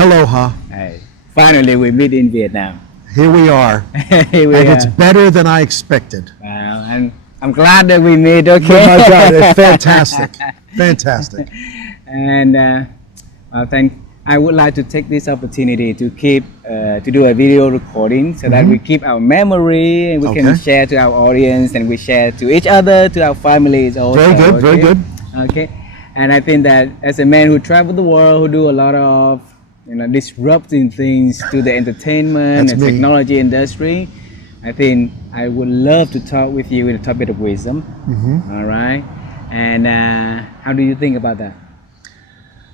Aloha. Hey, finally, we meet in Vietnam. Here we are. Here we And are. it's better than I expected. And I'm glad that we meet. Okay. Oh my God, it's fantastic. Fantastic. And I would like to take this opportunity to to do a video recording so that we keep our memory and we can share to our audience and we share to each other, to our families also. Very good, very good. Okay. And I think that as a man who travel the world, who do a lot of disrupting things to the entertainment and technology industry, I think I would love to talk with you with a topic of wisdom. All right. And how do you think about that?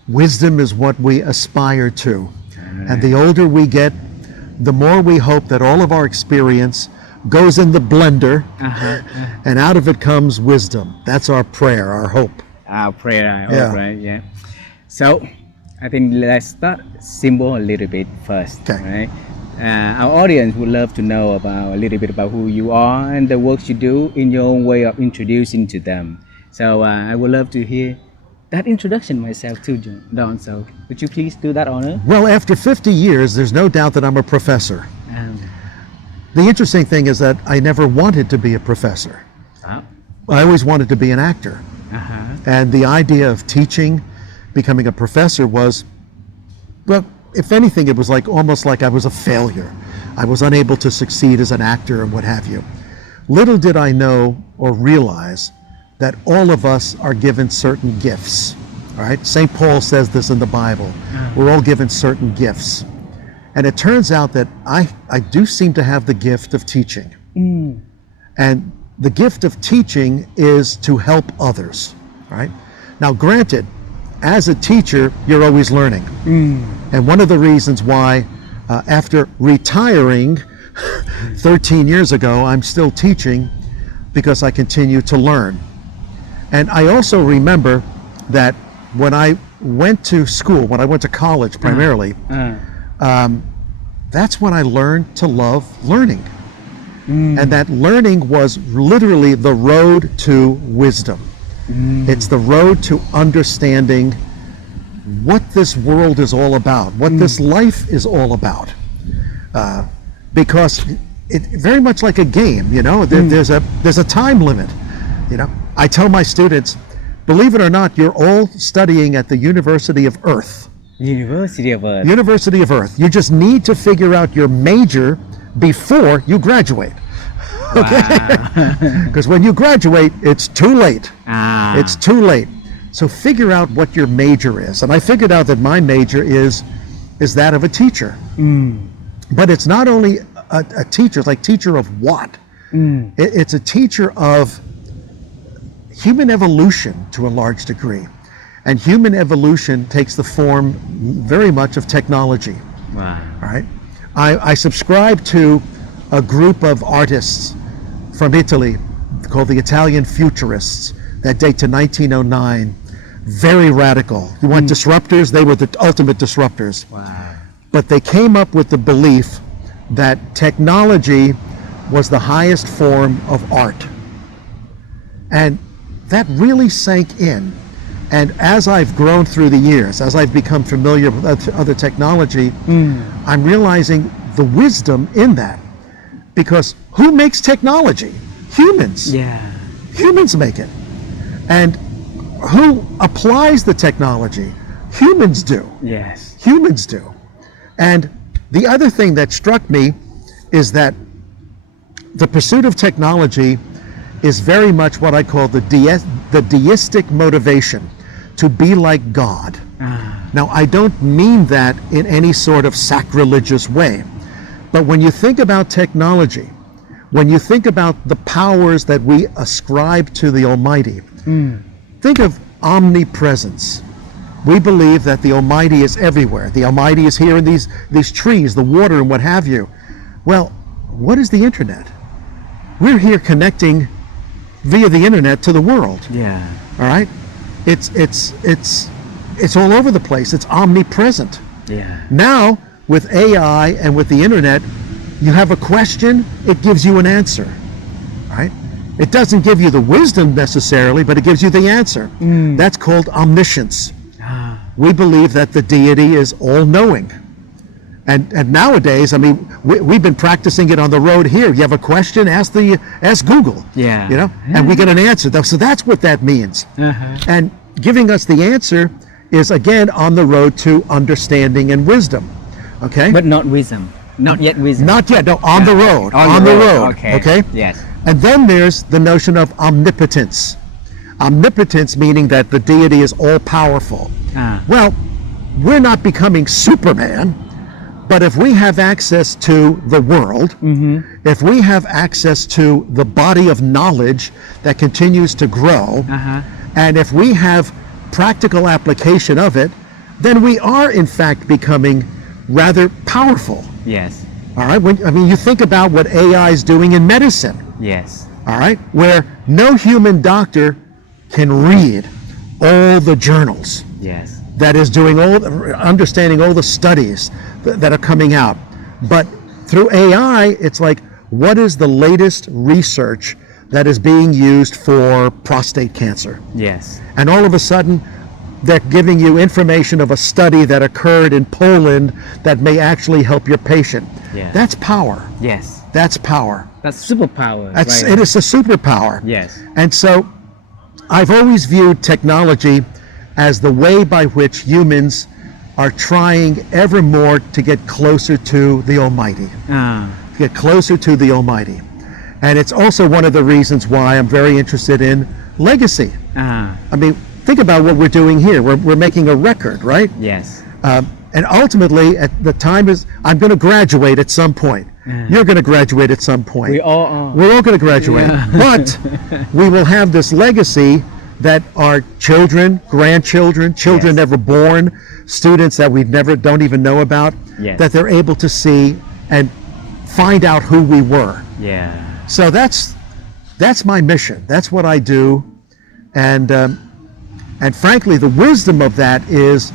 Wisdom is what we aspire to. And the older we get, the more we hope that all of our experience goes in the blender and out of it comes wisdom. That's our prayer, our hope. Our prayer, I hope, right? Yeah. So I think let's start simple a little bit first. Okay. Right? Our audience would love to know about a little bit about who you are and the works you do in your own way of introducing to them. So I would love to hear that introduction myself too, Don. So would you please do that honor? Well, after 50 years, there's no doubt that I'm a professor. The interesting thing is that I never wanted to be a professor. I always wanted to be an actor. And the idea of teaching, becoming a professor was, well, if anything, it was almost like I was a failure. I was unable to succeed as an actor and what have you. Little did I know or realize that all of us are given certain gifts. All right? St. Paul says this in the Bible. We're all given certain gifts. And it turns out that I do seem to have the gift of teaching. And the gift of teaching is to help others. Right? Now, granted, as a teacher, you're always learning. And one of the reasons why, after retiring 13 years ago, I'm still teaching because I continue to learn. And I also remember that when I went to school, when I went to college primarily, that's when I learned to love learning. And that learning was literally the road to wisdom. It's the road to understanding what this world is all about, what this life is all about. Because it's very much like a game, there's a time limit. I tell my students, believe it or not, you're all studying at the University of Earth. University of Earth. University of Earth. You just need to figure out your major before you graduate. Okay? Because when you graduate, it's too late. It's too late. So figure out what your major is. And I figured out that my major is that of a teacher. But it's not only a teacher, it's like teacher of what? It's a teacher of human evolution to a large degree. And human evolution takes the form very much of technology. All right? I subscribe to a group of artists from Italy called the Italian Futurists that date to 1909. Very radical. You want disruptors? They were the ultimate disruptors. But they came up with the belief that technology was the highest form of art. And that really sank in. And as I've grown through the years, as I've become familiar with other technology, I'm realizing the wisdom in that. Because who makes technology? Humans. Humans make it. And who applies the technology? Humans do. Humans do. And the other thing that struck me is that the pursuit of technology is very much what I call the deistic motivation, to be like God. Now, I don't mean that in any sort of sacrilegious way, but when you think about technology, when you think about the powers that we ascribe to the Almighty, think of omnipresence. We believe that the Almighty is everywhere. The Almighty is here in these trees, the water, and what have you. Well, what is the internet? We're here connecting via the internet to the world. All right? It's all over the place. It's omnipresent. Now, with AI and with the internet, you have a question, it gives you an answer. Right? It doesn't give you the wisdom necessarily, but it gives you the answer. That's called omniscience. we believe that the deity is all-knowing. And nowadays, I mean, we've been practicing it on the road here. You have a question, ask Google. Yeah. You know, and we get an answer. So that's what that means. And giving us the answer is, again, on the road to understanding and wisdom. Okay? But not wisdom. Not yet wisdom. Not yet. No, on the road. On the road. Okay? Yes. And then there's the notion of omnipotence. Omnipotence meaning that the deity is all-powerful. Well, we're not becoming Superman, but if we have access to the world, if we have access to the body of knowledge that continues to grow, and if we have practical application of it, then we are in fact becoming rather powerful. Yes. All right. I mean, you think about what AI is doing in medicine. Yes. All right. Where no human doctor can read all the journals. Yes. That is doing understanding all the studies that are coming out. But through AI, it's like, what is the latest research that is being used for prostate cancer? Yes. And all of a sudden, they're giving you information of a study that occurred in Poland that may actually help your patient. Yeah. That's power. Yes. That's power. That's superpower. Right? It is a superpower. Yes. And so I've always viewed technology as the way by which humans are trying ever more to get closer to the Almighty. Get closer to the Almighty. And it's also one of the reasons why I'm very interested in legacy. I mean, think about what we're doing here. We're making a record, right? Yes. And ultimately, at the time I'm going to graduate at some point. You're going to graduate at some point. We all are. We're all going to graduate. Yeah. But we will have this legacy that our children, grandchildren, children Yes. never born, students that we don't even know about, Yes. that they're able to see and find out who we were. Yeah. So that's my mission. That's what I do. And frankly, the wisdom of that is,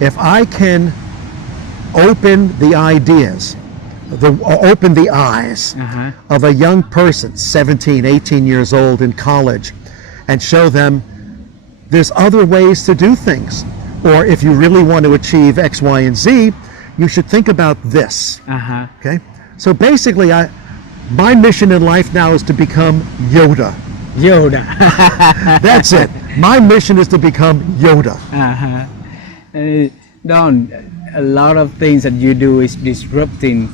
if I can open the ideas, open the eyes of a young person, 17, 18 years old in college, and show them there's other ways to do things. Or if you really want to achieve X, Y, and Z, you should think about this. Okay? So basically, my mission in life now is to become Yoda. That's it. My mission is to become Yoda. Don, a lot of things that you do is disrupting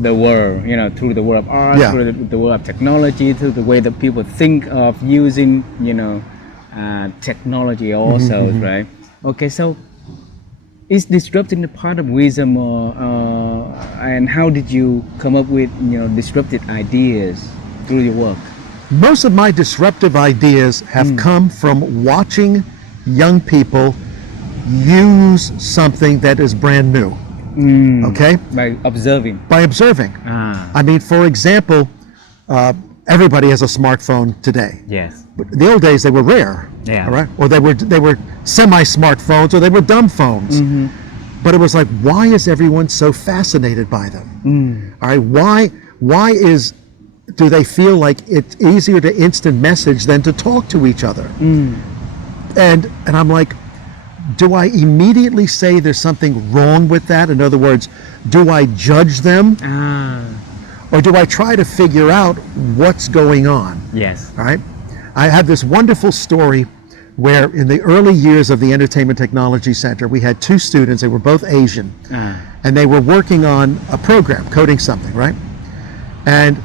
the world, you know, through the world of art, Yeah. through the world of technology, through the way that people think of using, you know, technology also, right? Okay, so is disrupting a part of wisdom, and how did you come up with, you know, disruptive ideas through your work? Most of my disruptive ideas have come from watching young people use something that is brand new. Okay? By observing. By observing. I mean, for example, everybody has a smartphone today. Yes. But in the old days, they were rare. Yeah. All right? Or they were semi-smartphones, or they were dumb phones. But it was like, why is everyone so fascinated by them? All right? Why do they feel like it's easier to instant message than to talk to each other? And I'm like, do I immediately say there's something wrong with that? In other words, do I judge them? Or do I try to figure out what's going on? Yes. All right. I have this wonderful story where in the early years of the Entertainment Technology Center, we had two students, they were both Asian, and they were working on a program, coding something, right? And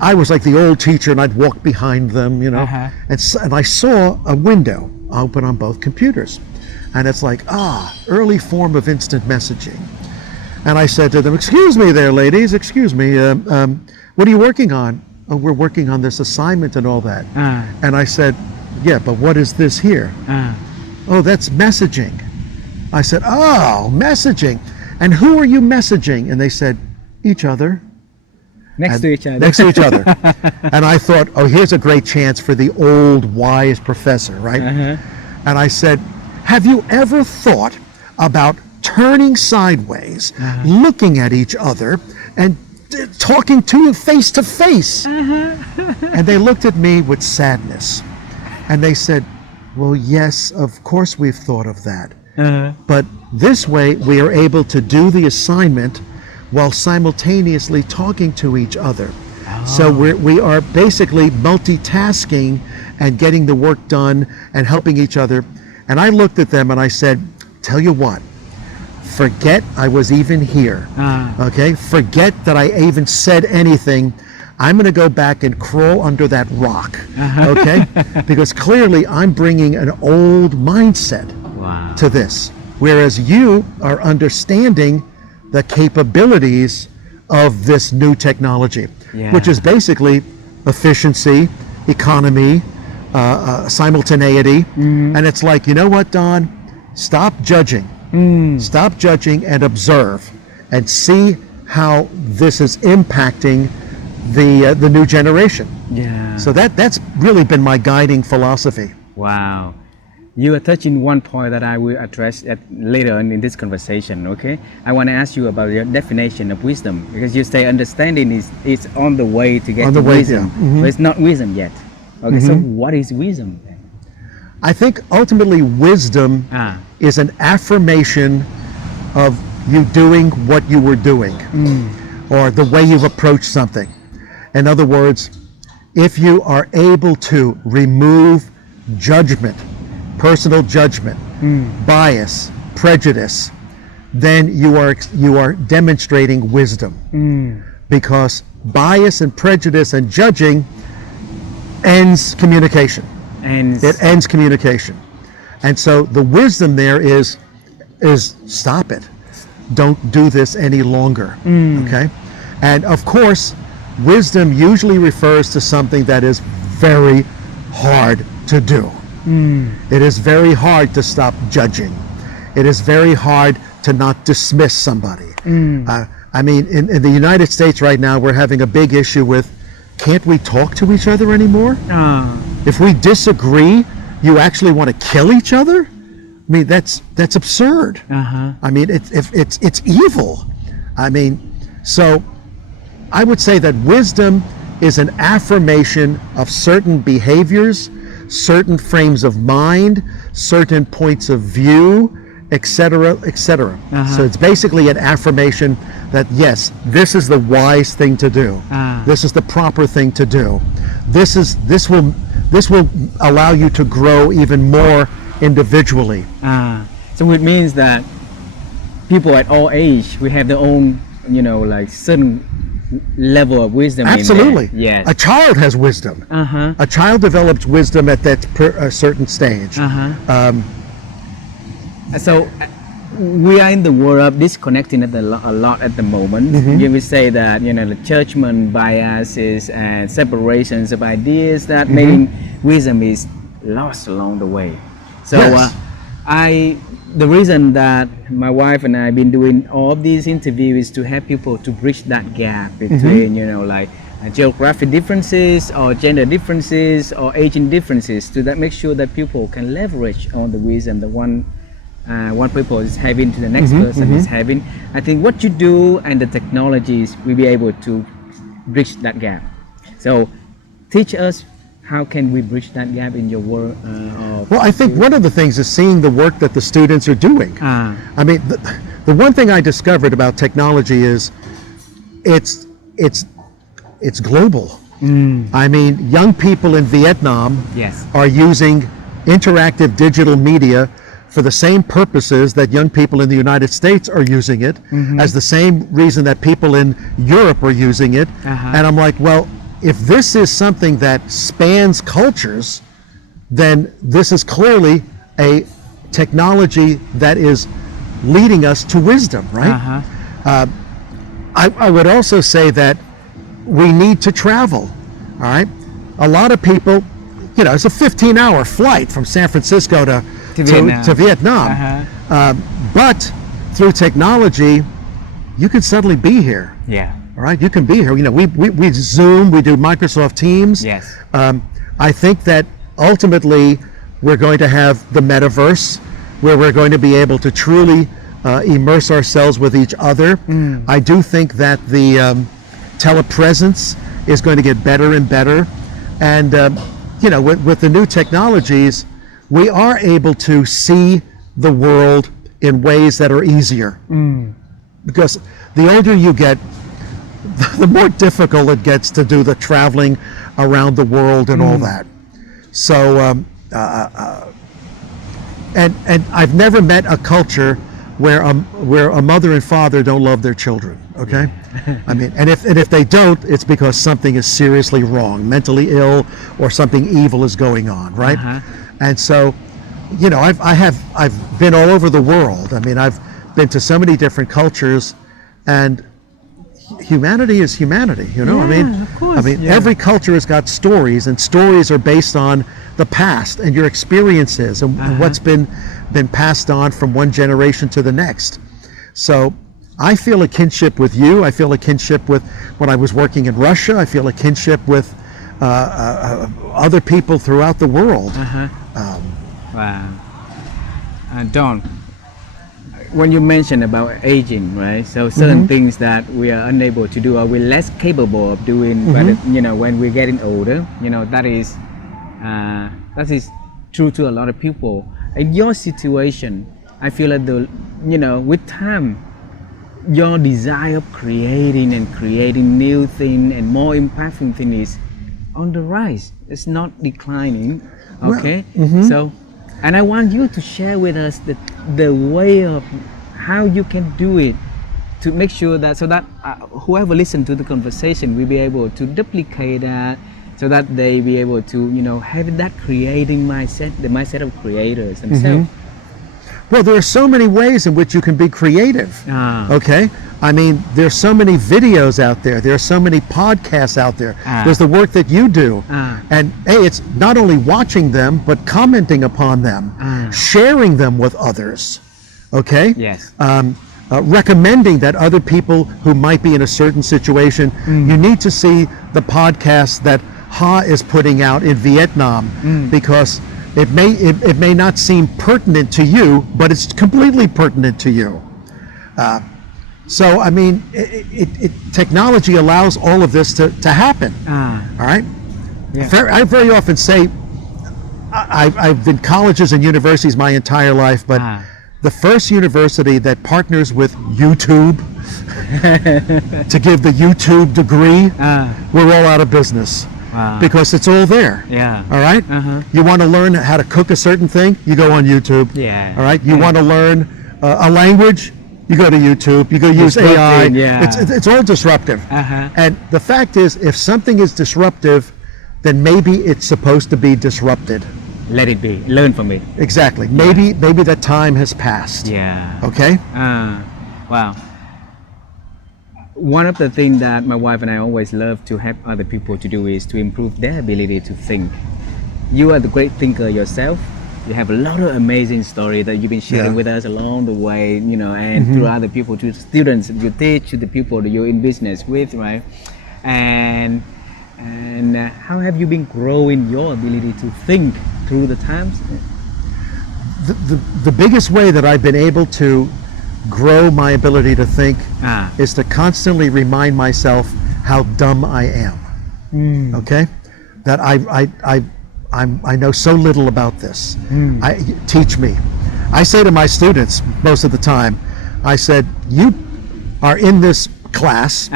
I was like the old teacher, and I'd walk behind them, you know, and I saw a window open on both computers. And it's like, early form of instant messaging. And I said to them, excuse me there, ladies, excuse me, what are you working on? Oh, we're working on this assignment and all that. And I said, yeah, but what is this here? Oh, that's messaging. I said, oh, messaging. And who are you messaging? And they said, each other. Next to each other. Next to each other. And I thought, oh, here's a great chance for the old wise professor, right? And I said, have you ever thought about turning sideways, looking at each other, and talking to you face to face? And they looked at me with sadness. And they said, well, yes, of course we've thought of that. But this way, we are able to do the assignment while simultaneously talking to each other. So we are basically multitasking and getting the work done and helping each other. And I looked at them and I said, tell you what, forget I was even here. Okay? Forget that I even said anything. I'm going to go back and crawl under that rock. Okay? Because clearly I'm bringing an old mindset to this. Whereas you are understanding the capabilities of this new technology, which is basically efficiency, economy, simultaneity. And it's like, you know what, Don? Stop judging. Stop judging and observe and see how this is impacting the new generation. So that's really been my guiding philosophy. Wow. You are touching one point that I will address later on in this conversation, okay? I want to ask you about your definition of wisdom, because you say understanding is on the way to get to wisdom, but it's not wisdom yet. Okay, so what is wisdom then? I think ultimately wisdom is an affirmation of you doing what you were doing, or the way you've approached something. In other words, if you are able to remove judgment, personal judgment, bias, prejudice, then you are demonstrating wisdom. Because bias and prejudice and judging ends communication. It ends communication. And so the wisdom there is stop it. Don't do this any longer. Okay? And of course, wisdom usually refers to something that is very hard to do. It is very hard to stop judging. It is very hard to not dismiss somebody. I mean, in the United States right now, we're having a big issue with, can't we talk to each other anymore? If we disagree, you actually want to kill each other? I mean, that's absurd. I mean, it's evil. I mean, so I would say that wisdom is an affirmation of certain behaviors, certain frames of mind, certain points of view, etc., etc. So it's basically an affirmation that yes, this is the wise thing to do. This is the proper thing to do. This will allow you to grow even more individually. So it means that people at all age, we have their own, like certain level of wisdom. Absolutely. Yes. A child has wisdom. A child develops wisdom at that certain stage. So we are in the world of disconnecting a lot at the moment. You would say that the judgment, biases, and separations of ideas that making wisdom is lost along the way. So the reason that my wife and I have been doing all of these interviews is to help people to bridge that gap between like geographic differences or gender differences or aging differences, to make sure that people can leverage on the wisdom that one people is having to the next person is having. I think what you do and the technologies will be able to bridge that gap. So teach us, how can we bridge that gap in your work? Well, I think one of the things is seeing the work that the students are doing. I mean, the one thing I discovered about technology is it's global. I mean, young people in Vietnam are using interactive digital media for the same purposes that young people in the United States are using it, as the same reason that people in Europe are using it. And I'm like, well, if this is something that spans cultures, then this is clearly a technology that is leading us to wisdom, right? I would also say that we need to travel, all right? A lot of people, it's a 15-hour flight from San Francisco to Vietnam. But through technology, you can suddenly be here. All right, you can be here. We Zoom, we do Microsoft Teams. I think that ultimately we're going to have the metaverse, where we're going to be able to truly immerse ourselves with each other. I do think that the telepresence is going to get better and better. And with the new technologies, we are able to see the world in ways that are easier. Because the older you get, the more difficult it gets to do the traveling around the world and all that. So, and I've never met a culture where a mother and father don't love their children. Okay, I mean, and if they don't, it's because something is seriously wrong, mentally ill, or something evil is going on, right? And so, you know, I've been all over the world. I mean, I've been to so many different cultures, and humanity is humanity, you know. Of course, every culture has got stories, and stories are based on the past and your experiences and what's been passed on from one generation to the next. So I feel a kinship with you. I feel a kinship with when I was working in Russia. I feel a kinship with other people throughout the world. Wow. Don, when you mentioned about aging, right? So certain things that we are unable to do or we're less capable of doing, but you know, when we're getting older, you know, that is true to a lot of people. In your situation, I feel like with time, your desire of creating new thing and more impactful thing is on the rise. It's not declining. Okay. So, and I want you to share with us the way of how you can do it to make sure that whoever listens to the conversation will be able to duplicate that, so that they be able to, you know, have that creating mindset, the mindset of creators themselves. Well, there are so many ways in which you can be creative. Okay, I mean, there's so many videos out there. There are so many podcasts out there. There's the work that you do, and hey, it's not only watching them but commenting upon them, sharing them with others. Okay. Yes. Recommending that other people who might be in a certain situation, you need to see the podcast that Ha is putting out in Vietnam, because it may not seem pertinent to you, but it's completely pertinent to you. So I mean, technology allows all of this to happen. All right. I very often say I've been colleges and universities my entire life, but the first university that partners with YouTube to give the YouTube degree, we're all out of business. Because it's all there. All right. You want to learn how to cook a certain thing, you go on YouTube. All right. You want to learn a language, you go to YouTube. You go use AI. It's all disruptive. And the fact is, if something is disruptive, then maybe it's supposed to be disrupted. Let it be. Learn from it. Exactly. Maybe that time has passed. Okay. Wow. One of the things that my wife and I always love to help other people to do is to improve their ability to think. You are the great thinker yourself. You have a lot of amazing stories that you've been sharing with us along the way, you know, and through other people, to students you teach, to the people that you're in business with, right? And how have you been growing your ability to think through the times? The biggest way that I've been able to grow my ability to think is to constantly remind myself how dumb I am. Okay, that I know so little about this. Teach me. I say to my students most of the time, I said, you are in this class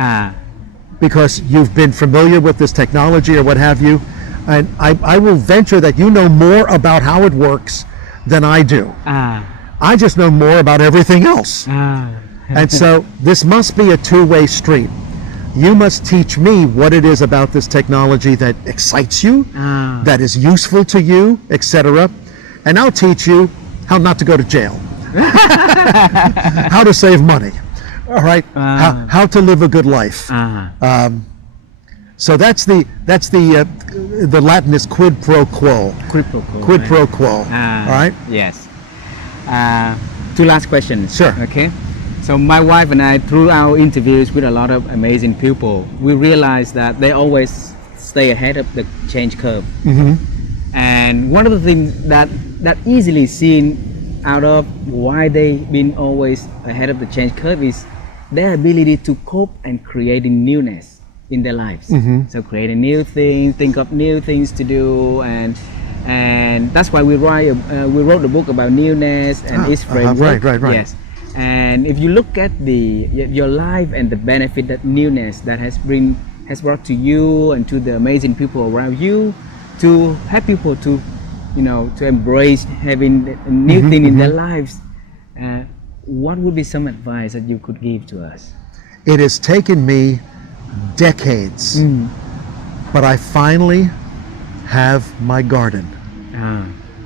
because you've been familiar with this technology or what have you, and I will venture that you know more about how it works than I do. I just know more about everything else. And so this must be a two-way street. You must teach me what it is about this technology that excites you, that is useful to you, etc. And I'll teach you how not to go to jail, how to save money, all right, how to live a good life. So that's the Latin is quid pro quo. Quid pro quo. All right. Yes. Two last questions. Sure. Okay. So my wife and I, through our interviews with a lot of amazing people, we realized that they always stay ahead of the change curve. And one of the things that easily seen out of why they've been always ahead of the change curve is their ability to cope and creating newness in their lives. So creating new things, think of new things to do, and and that's why we wrote the book about NEWNESS and its framework. Right. Yes, and if you look at your life and the benefit that NEWNESS that has brought to you and to the amazing people around you, to help people to to embrace having a new thing in their lives, what would be some advice that you could give to us? It has taken me decades, but I finally have my garden.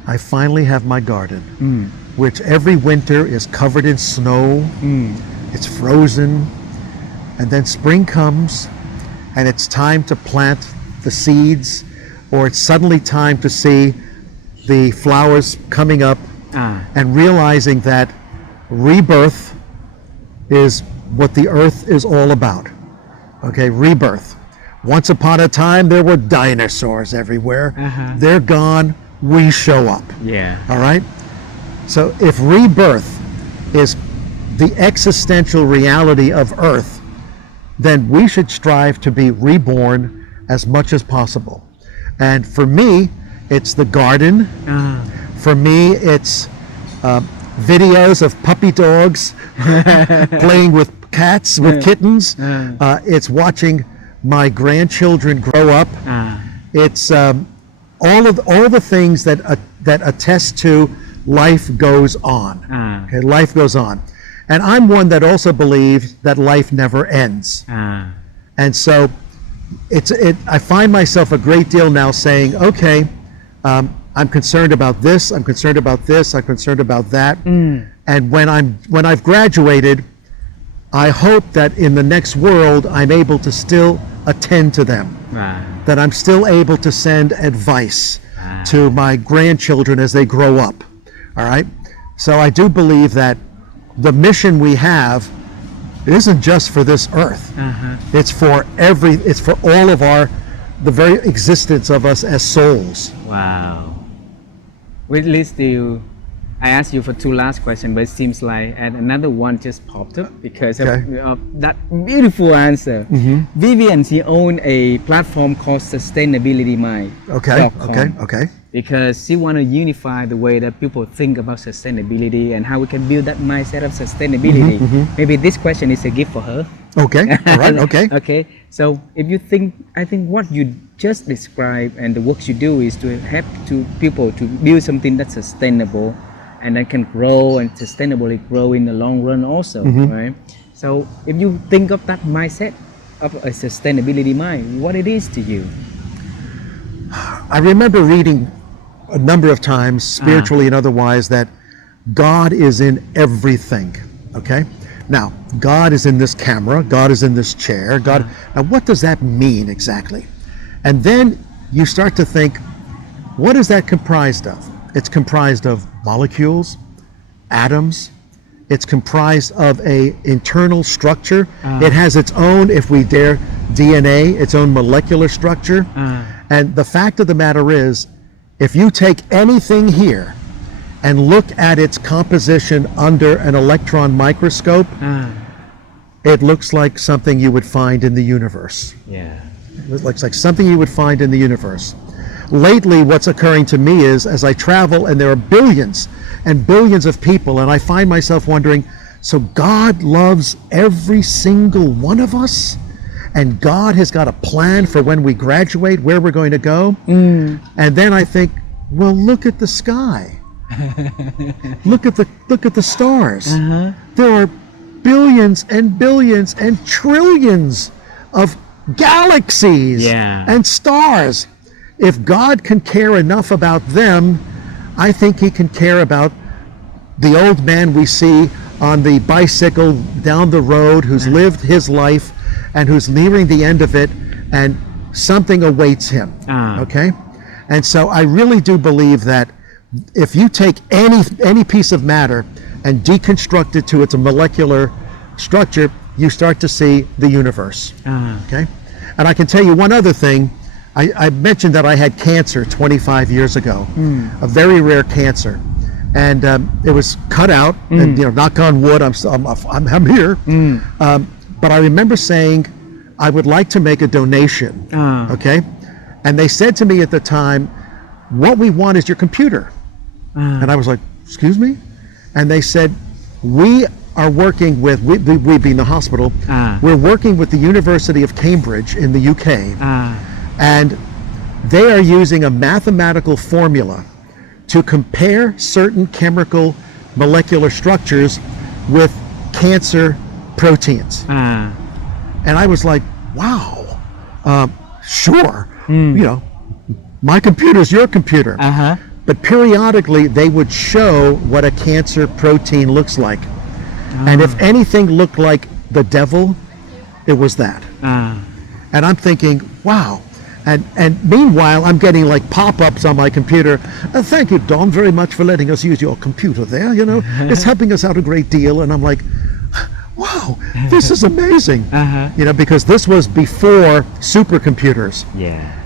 I finally have my garden, which every winter is covered in snow. It's frozen, and then spring comes, and it's time to plant the seeds, or it's suddenly time to see the flowers coming up, and realizing that rebirth is what the earth is all about. Okay, rebirth. Once upon a time, there were dinosaurs everywhere. They're gone. We show up. Yeah. All right. So if rebirth is the existential reality of Earth, then we should strive to be reborn as much as possible. And for me, it's the garden. For me, it's videos of puppy dogs playing with cats, with kittens. It's watching my grandchildren grow up. It's all the things that attest to life goes on. Okay, life goes on, and I'm one that also believes that life never ends. And so I find myself a great deal now saying, okay, I'm concerned about this, I'm concerned about this, I'm concerned about that. And when I've graduated, I hope that in the next world I'm able to still attend to them. That I'm still able to send advice to my grandchildren as they grow up. All right? So I do believe that the mission we have, it isn't just for this earth. It's for all of the very existence of us as souls. Wow. Which leads to, I asked you for two last questions, but it seems like another one just popped up because of that beautiful answer. Vivian, she owns a platform called Sustainability Mind. Okay. Because she want to unify the way that people think about sustainability and how we can build that mindset of sustainability. Maybe this question is a gift for her. Okay. All right. Okay. Okay. So if you think, I think what you just described and the work you do is to help people to build something that's sustainable and that can grow and sustainably grow in the long run also, right? So if you think of that mindset of a sustainability mind, what it is to you? I remember reading a number of times, spiritually and otherwise, that God is in everything. Okay? Now, God is in this camera, God is in this chair, now what does that mean exactly? And then you start to think, what is that comprised of? It's comprised of molecules, atoms. It's comprised of a internal structure. It has its own, if we dare, DNA, its own molecular structure. And the fact of the matter is, if you take anything here and look at its composition under an electron microscope, it looks like something you would find in the universe. Yeah. It looks like something you would find in the universe. Lately, what's occurring to me is, as I travel, and there are billions and billions of people, and I find myself wondering, so God loves every single one of us? And God has got a plan for when we graduate, where we're going to go? And then I think, well, look at the sky. look at the stars. There are billions and billions and trillions of galaxies and stars. If God can care enough about them, I think he can care about the old man we see on the bicycle down the road who's lived his life and who's nearing the end of it, and something awaits him. Okay? And so I really do believe that if you take any piece of matter and deconstruct it to its molecular structure, you start to see the universe. Okay? And I can tell you one other thing. I mentioned that I had cancer 25 years ago, a very rare cancer, and it was cut out. And knock on wood, I'm here. But I remember saying, I would like to make a donation. Okay, and they said to me at the time, what we want is your computer. And I was like, excuse me? And they said, we are working with, we being the hospital, we're working with the University of Cambridge in the UK, and they are using a mathematical formula to compare certain chemical molecular structures with cancer proteins. And I was like, wow, sure, you know, my computer's your computer. But periodically they would show what a cancer protein looks like. And if anything looked like the devil, it was that. And I'm thinking, wow. And meanwhile, I'm getting like pop-ups on my computer. Thank you, Don, very much for letting us use your computer there. You know, it's helping us out a great deal. And I'm like, wow, this is amazing. You know, because this was before supercomputers.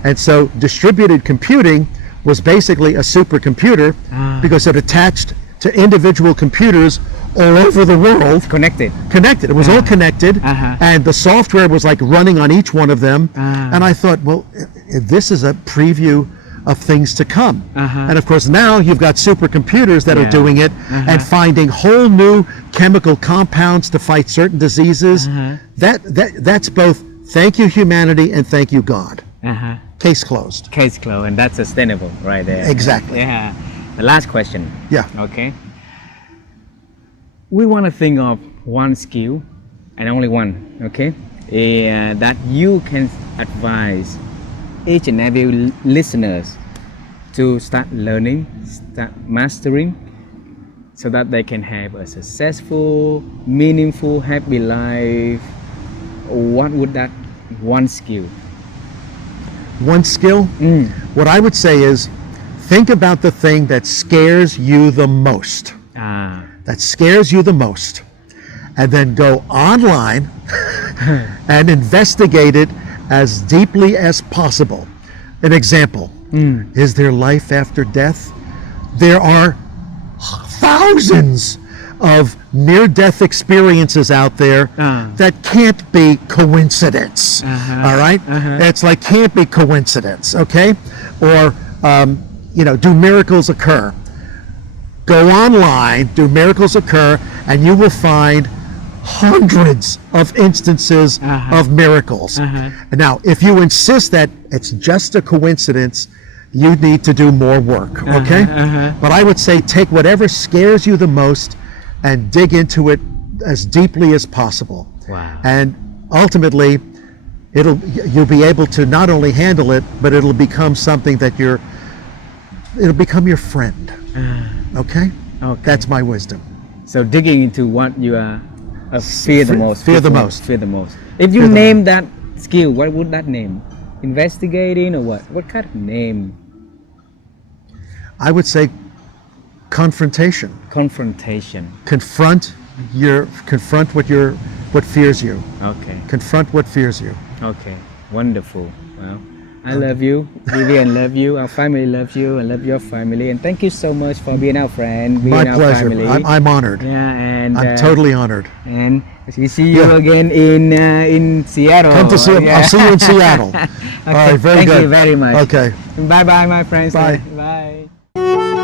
And so distributed computing was basically a supercomputer because it attached to individual computers all over the world. Connected. It was all connected, and the software was like running on each one of them. And I thought, well, this is a preview of things to come. And of course now you've got supercomputers that are doing it and finding whole new chemical compounds to fight certain diseases. That's both thank you humanity and thank you God. Case closed. Case closed, and that's sustainable right there. Exactly. Yeah. The last question. Yeah. Okay. We want to think of one skill, and only one, okay, that you can advise each and every listeners to start learning, start mastering, so that they can have a successful, meaningful, happy life. What would that one skill? One skill? What I would say is, think about the thing that scares you the most. That scares you the most. And then go online and investigate it as deeply as possible. An example, is there life after death? There are thousands of near-death experiences out there that can't be coincidence. All right? It's like can't be coincidence, okay? Or, you know, do miracles occur? Go online, do miracles occur, and you will find hundreds of instances of miracles. Now, if you insist that it's just a coincidence, you need to do more work, okay? But I would say take whatever scares you the most and dig into it as deeply as possible. And ultimately, you'll be able to not only handle it, but it'll become something that it'll become your friend. Okay? That's my wisdom. So digging into what you are fear the most. Fear the most. Fear the most. If you name that skill, what would that name? Investigating or what? What kind of name? I would say confrontation. Confrontation. Confront what fears you. Okay. Confront what fears you. Okay. Wonderful. Well, I love you, Vivian love you, our family loves you, and love your family, and thank you so much for being our friend, being My our pleasure. family. I'm honored. Yeah, and I'm totally honored. And we see you again in Seattle. Come to see him. I'll see you in Seattle. Okay. All right, very good. Thank you very much. Okay. Bye bye, my friends. Bye. Bye.